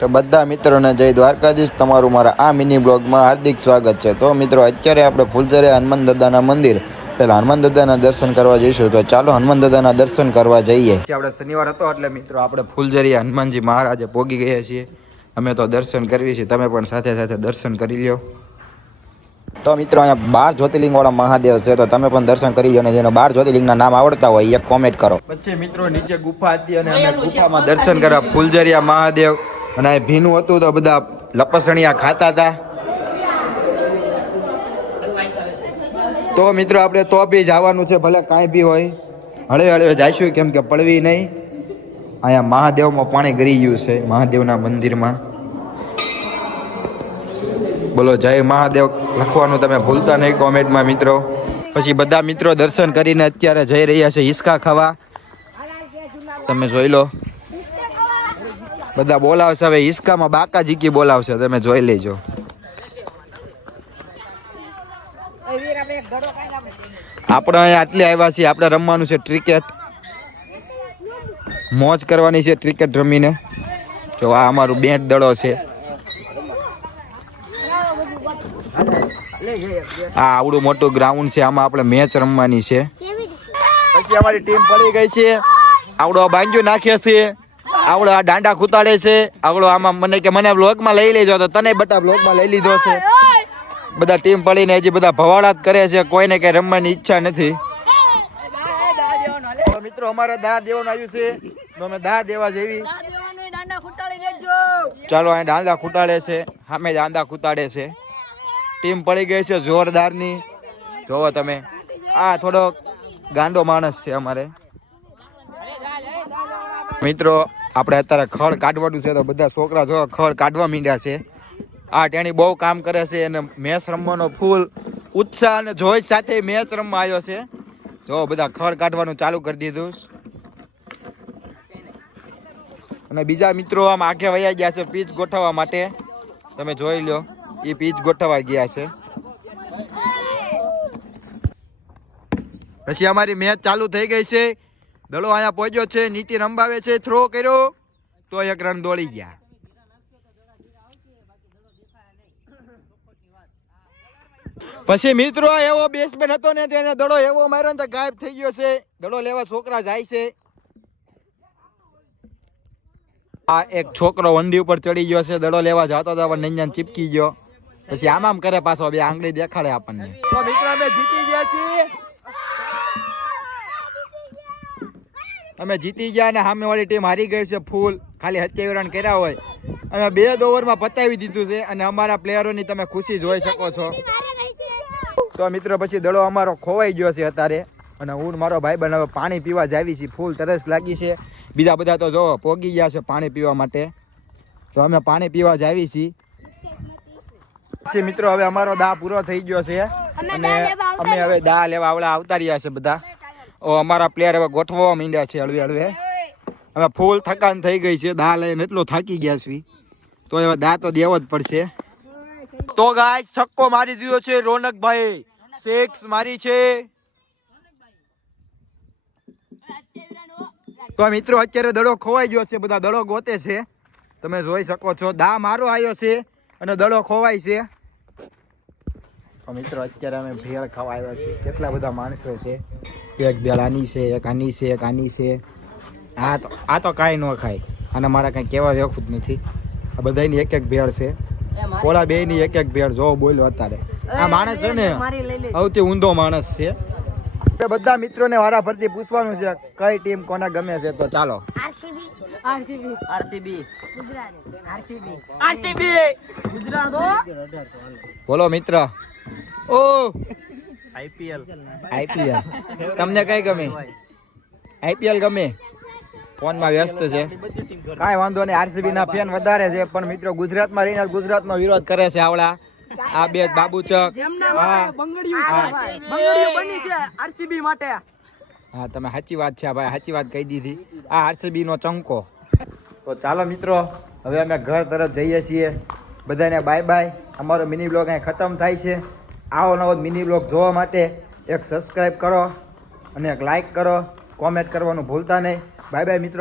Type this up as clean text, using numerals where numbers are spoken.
તો બધા મિત્રોને જય દ્વારકાધીશ, તમારું મારા આ મિની બ્લોગમાં હાર્દિક સ્વાગત છે। તો મિત્રો અત્યારે આપણે ફૂલઝરિયા હનુમાન દાદાના મંદિર પહેલાં હનુમાન દાદાના દર્શન કરવા જઈશું। તો ચાલો હનુમાન દાદાના દર્શન કરવા જઈએ। આપણે શનિવાર હતો એટલે મિત્રો આપણે ફૂલઝરિયા હનુમાનજી મહારાજે પહોંચી ગયા છીએ। અમે તો દર્શન કરવી છીએ, તમે પણ સાથે સાથે દર્શન કરી લ્યો। તો મિત્રો અહીંયા 12 જ્યોતિર્લિંગવાળા મહાદેવ છે, તો તમે પણ દર્શન કરી લો અને જેને 12 જ્યોતિર્લિંગના નામ આવડતા હોય એક કોમેન્ટ કરો। પછી મિત્રો નીચે ગુફા હતી અને અમે ગુફામાં દર્શન કર્યા ફૂલઝરિયા મહાદેવ, અને ભીનું હતું તો બધા લપસણિયા ખાતા હતા। તો મિત્રો આપણે તો બી જવાનું છે, ભલે કાંઈ બી હોય, હળવે હળવે જઈશું, કેમ કે પડવી નહીં। અહીંયા મહાદેવમાં પાણી ગરી ગયું છે મહાદેવના મંદિરમાં। બોલો જય મહાદેવ લખવાનું તમે ભૂલતા નહીં કોમેન્ટમાં મિત્રો। પછી બધા મિત્રો દર્શન કરીને અત્યારે જઈ રહ્યા છે હિસકા ખાવા, તમે જોઈ લો। બધા બોલાવશે હવે હિસકામાં, બાકા જીકી બોલાવશે, તમે જોઈ લેજો। આપણે અહીંયા આટલે આવ્યા છીએ, આપણે રમવાનું છે ક્રિકેટ, મોજ કરવાની છે ક્રિકેટ રમીને। જો આ અમારું બેટ દડો છે, આ આવડું મોટું ગ્રાઉન્ડ છે, આમાં આપણે મેચ રમવાની છે। પછી અમારી ટીમ પડી ગઈ છે, આવડો બાંજો નાખે છે, આવડો આ દાંડા ખૂતાડે છે, આવડો આમાં મને કે મને બ્લોગમાં લઈ લેજો, તો તને બધા બ્લોગમાં લઈ લીધો છે। બધા ટીમ પડીને હજી બધા ભવાડા જ કરે છે, કોઈને કઈ રમવાની ઈચ્છા નથી। મિત્રો અમારે દા દેવાનું આવ્યું છે, તો અમે દા દેવા જેવી, ચાલો અહીં દાંડા ખૂટાડે છે, સામે દાંડા ખૂટાડે છે। ટીમ પડી ગઈ છે જોરદારની, જોવો તમે। આ થોડો ગાંડો માણસ છે અમારે મિત્રો। આપણે અત્યારે ખડ કાઢવાનું છે, તો બધા છોકરા જો ખડ કાઢવા માંડ્યા છે। આ ટેણી બહુ કામ કરે છે અને મેચ રમવાનો ફૂલ ઉત્સાહ અને જોશ સાથે મેચ રમવા આવ્યો છે। જો બધા ખડ કાઢવાનું ચાલુ કરી દીધું, અને બીજા મિત્રો આમ આગે વયા ગયા છે પીચ ગોઠવવા માટે, તમે જોઈ લો, એ પીચ ગોઠવવા ગયા છે। પછી અમારી મેચ ચાલુ થઈ ગઈ છે, દડો અહીંયા પહોંચ્યો છે, નીતિ રંબાવે છે, થ્રો કર્યો તો 1 રન દોડી ગયા। પછી મિત્રો એવો બેટ્સમેન હતો ને, તેને દડો એવો માર્યો ને ગાયબ થઈ ગયો છે। દડો લેવા છોકરા જાય છે, આ એક છોકરો વંડી ઉપર ચડી ગયો છે, દડો લેવા જતો હતો પણ નંજાન ચીપકી ગયો। પછી આમ કરે પાછો, બે આંગળી દેખાડે આપણને। તો મિત્રો અમે જીતી ગયા છીએ, અમે જીતી ગયા અને સામે વાળી ટીમ હારી ગઈ છે ફૂલ, ખાલી 27 રન કર્યા હોય, અમે 2 ઓવરમાં પતાવી દીધું છે, અને અમારા પ્લેયરોની તમે ખુશી જોઈ શકો છો। તો મિત્રો પછી દડો અમારો ખોવાઈ ગયો છે અત્યારે, અને હું મારો ભાઈ બનાવે પાણી પીવા જાવી છે, ફૂલ તરસ લાગી છે। બીજા બધા તો જો પોગી ગયા છે પાણી પીવા માટે, તો અમે પાણી પીવા જાવી છીએ। પછી મિત્રો હવે અમારો દા પૂરો થઈ ગયો છે, અને અમે હવે દા લેવા આવતા રહ્યા છે બધા। અમારા પ્લેયર હવે ગોઠવવા માંડ્યા છે હળવે હળવે, હવે ફૂલ થકાન થઈ ગઈ છે, દા લઈને એટલો થાકી ગયા છે, તો હવે દા તો દેવો જ પડશે। તો ગાઈસ છક્કો મારી દીધો છે રોનકભાઈ, 6 મારી છે। તો મિત્રો અત્યારે દડો ખોવાઈ ગયો છે, બધા દડો ગોતે છે, તમે જોઈ શકો છો। દા મારો આવ્યો છે અને દડો ખોવાય છે। તો મિત્રો અત્યારે અમે ભેળ ખાવા આવ્યા છીએ, કેટલા બધા માણસો છે, એક ભેળ આની છે, એક આની છે, એક આની છે। આ તો કાંઈ ન ખાય, અને મારા કાંઈ કહેવા જેવું જ નથી, આ બધાની એક એક ભેળ છે, ઓલા બેયની એક એક ભેળ। જો બોલ્યો અત્યારે આ માણસ છે ને સૌથી ઊંધો માણસ છે। બધા મિત્રોને વારા ફરતી પૂછવાનું છે કઈ ટીમ કોને ગમે છે, તો ચાલો। બોલો મિત્ર। ઓ આઈપીએલ તમને કઈ ગમે? આઈપીએલ ગમે? ફોનમાં વ્યસ્ત છે, કાંઈ વાંધો નહીં, આરસીબી ના ફેન વધારે છે, પણ મિત્રો ગુજરાતમાં રહીને ગુજરાતનો વિરોધ કરે છે આવડા આ બે બાબુચક। હા તમે સાચી વાત છે ભાઈ, સાચી વાત કહી દીધી, આ આરસીબી નો ચંકો। તો ચાલો મિત્રો હવે અમે ઘર તરફ જઈએ છીએ, બધાને બાય બાય। અમારો મિની બ્લોગ અહીં ખતમ થાય છે। આવો નવો મિની બ્લોગ જોવા માટે એક સબસ્ક્રાઈબ કરો અને એક લાઈક કરો, કોમેન્ટ કરવાનું ભૂલતા નહીં। બાય બાય મિત્રો।